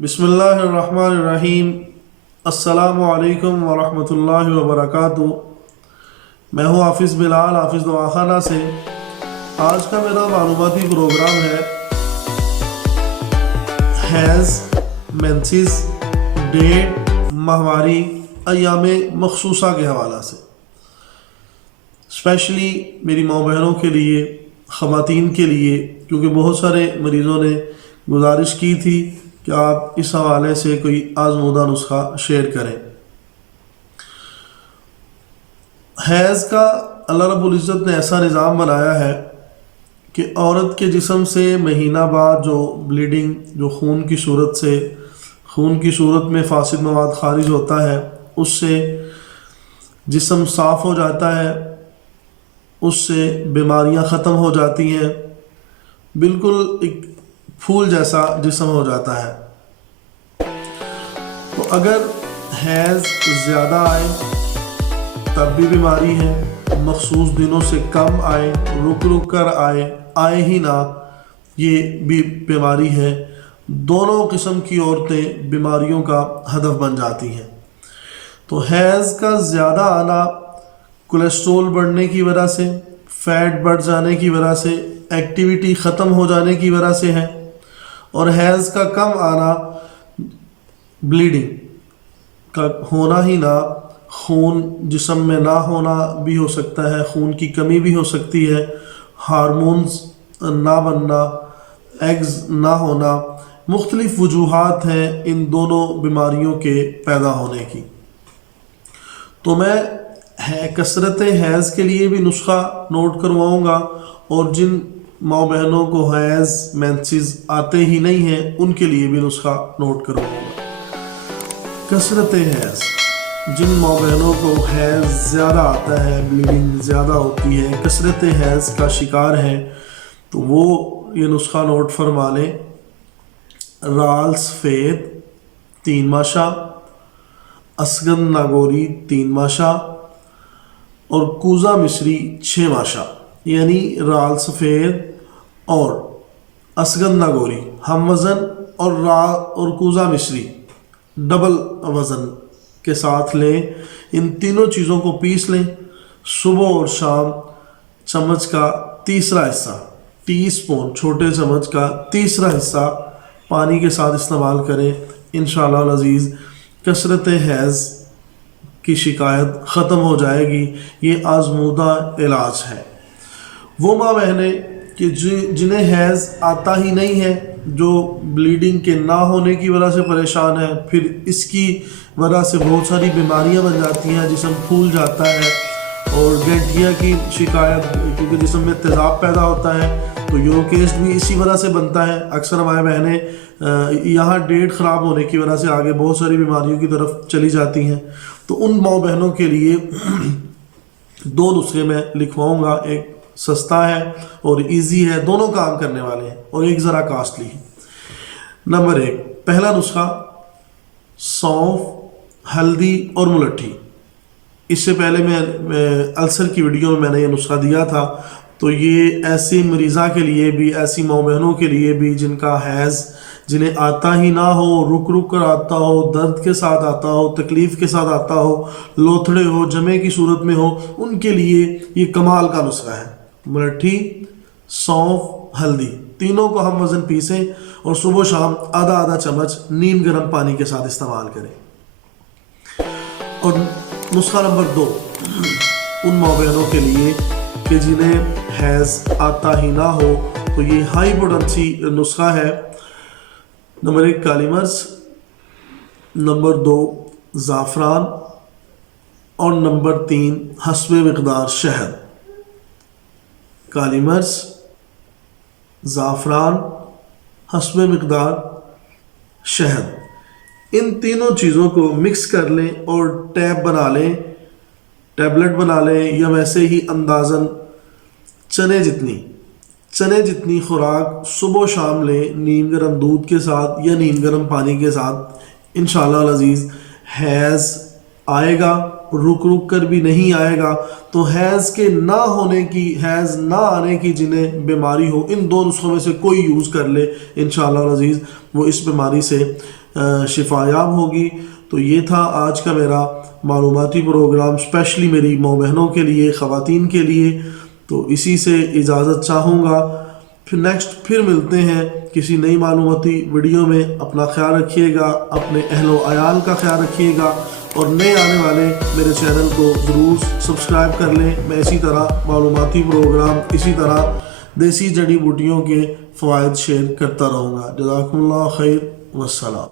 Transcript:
बिस्मिल्लाहिर्रहमानिर्रहीम। अस्सलामु अलैकुम वरहमतुल्लाहि वबरकातुहू। मैं हूँ हाफिज़ बिलाल, हाफिज़ दवाखाना से। आज का मेरा मालूमाती प्रोग्राम है हैज़, मेंसेस, डेट, माहवारी, अयाम मखसूसा के हवाला से। स्पेशली मेरी माँ बहनों के लिए, ख़वातीन के लिए, क्योंकि बहुत सारे मरीज़ों ने गुजारिश की थी कि आप इस हवाले से कोई आज़मूदा नुस्खा शेयर करें। हैज़ का अल्लाह रब्बुल इज़्ज़त ने ऐसा निज़ाम बनाया है कि औरत के जिस्म से महीना बाद जो ब्लीडिंग, जो खून की सूरत में फासिद मवाद खारिज होता है, उससे जिस्म साफ़ हो जाता है, उससे बीमारियां ख़त्म हो जाती हैं, बिल्कुल एक फूल जैसा जिस्म हो जाता है। तो अगर हैज़ ज़्यादा आए तब भी बीमारी है, मखसूस दिनों से कम आए, रुक रुक कर आए ही ना, ये भी बीमारी है। दोनों किस्म की औरतें बीमारियों का हदफ बन जाती हैं। तो हैज़ का ज़्यादा आना कोलेस्ट्रॉल बढ़ने की वजह से, फैट बढ़ जाने की वजह से, एक्टिविटी ख़त्म हो जाने की वजह से है। और हैज़ का कम आना ब्लीडिंग का होना ही ना, खून जिस्म में ना होना भी हो सकता है, खून की कमी भी हो सकती है, हार्मोन्स ना बनना, एग्स ना होना, मुख्तलिफ वजूहात हैं इन दोनों बीमारियों के पैदा होने की। तो मैं कसरत हैज़ के लिए भी नुस्खा नोट करवाऊँगा, और जिन माँ बहनों को हैज़, मेंसेस आते ही नहीं हैं, उनके लिए भी नुस्खा नोट करवाऊँगा। कसरत हैज़, जिन माँ बहनों को हैज़ ज़्यादा आता है, ब्लीडिंग ज़्यादा होती है, कसरत हैज़ का शिकार है, तो वो ये नुस्खा नोट फरमा लें। राल सफ़ेद 3 माशा, असगंद नागौरी 3 माशा और कूज़ा मिस्री 6 माशा। यानी राल सफ़ेद और असगंद नागौरी हम वज़न, और कूज़ा मिस्री डबल वज़न के साथ लें। इन तीनों चीज़ों को पीस लें। सुबह और शाम चम्मच का तीसरा हिस्सा, टीस्पून छोटे चम्मच का तीसरा हिस्सा पानी के साथ इस्तेमाल करें। इंशाअल्लाह अज़ीज़ कसरत हैज़ की शिकायत ख़त्म हो जाएगी। ये आज़मूदा इलाज है। वो माँ बहनें कि जिन्हें हैज़ आता ही नहीं है, जो ब्लीडिंग के ना होने की वजह से परेशान है, फिर इसकी वजह से बहुत सारी बीमारियां बन जाती हैं, जिस्म फूल जाता है, और गठिया की शिकायत, क्योंकि जिस्म में तेज़ाब पैदा होता है, तो यूरिक एसिड भी इसी वजह से बनता है। अक्सर हमारे बहनें यहाँ डेट ख़राब होने की वजह से आगे बहुत सारी बीमारियों की तरफ चली जाती हैं। तो उन माँ बहनों के लिए 2 नुस्खे मैं लिखवाऊँगा। एक सस्ता है और इजी है, दोनों काम करने वाले हैं, और एक ज़रा कॉस्टली है। नंबर 1, पहला नुस्खा सौंफ, हल्दी और मुलट्ठी। इससे पहले मैं अल्सर की वीडियो में मैंने ये नुस्खा दिया था। तो ये ऐसी मरीज़ा के लिए भी, ऐसी माँ बहनों के लिए भी जिनका हैज़, जिन्हें आता ही ना हो, रुक रुक कर आता हो, दर्द के साथ आता हो, तकलीफ़ के साथ आता हो, लोथड़े हो, जमे की सूरत में हो, उनके लिए ये कमाल का नुस्खा है। मुलट्ठी, सौंफ, हल्दी, तीनों को हम वज़न पीसें और सुबह शाम आधा आधा चम्मच नीम गर्म पानी के साथ इस्तेमाल करें। और नुस्खा नंबर 2 उन माँ बहनों के लिए कि जिन्हें हैज़ आता ही ना हो, तो ये हाई पोटेंसी नुस्खा है। नंबर 1 काली मिर्च, नंबर 2 ज़ाफ़रान, और नंबर 3 हस्बे मिक़दार शहद। काली मिर्च, ज़ाफ़रान, हस्बे मिक़दार शहद, इन तीनों चीज़ों को मिक्स कर लें और टैबलेट बना लें, या वैसे ही अंदाज़न चने जितनी खुराक सुबह शाम लें, नीम गर्म दूध के साथ या नीम गर्म पानी के साथ। इंशाअल्लाह अज़ीज़ हैज़ आएगा, रुक रुक कर भी नहीं आएगा। तो हैज़ ना आने की जिन्हें बीमारी हो, इन 2 नुस्खों में से कोई यूज़ कर ले, इंशाअल्लाह अज़ीज़ वो इस बीमारी से شفایاب ہوگی۔ تو یہ تھا آج کا میرا معلوماتی پروگرام اسپیشلی میری ماں بہنوں کے لیے، خواتین کے لیے۔ تو اسی سے اجازت چاہوں گا، پھر ملتے ہیں کسی نئی معلوماتی ویڈیو میں۔ اپنا خیال رکھیے گا، اپنے اہل و عیال کا خیال رکھیے گا، اور نئے آنے والے میرے چینل کو ضرور سبسکرائب کر لیں۔ میں اسی طرح معلوماتی پروگرام، اسی طرح دیسی جڑی بوٹیوں کے فوائد شیئر کرتا رہوں گا۔ جزاکم اللہ خیر، والسلام۔